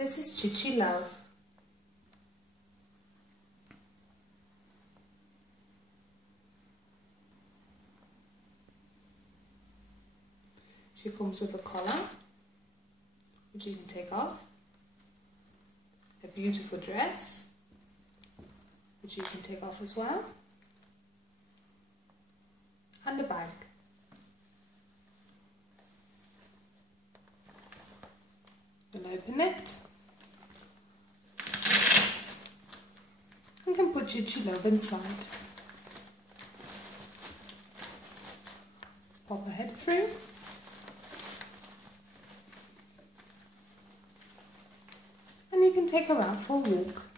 This is Chichi Love. She comes with a collar, which you can take off, a beautiful dress, which you can take off as well, and a bag. Then open it. You can put Chichi Love inside. Pop her head through. And you can take her out for a walk.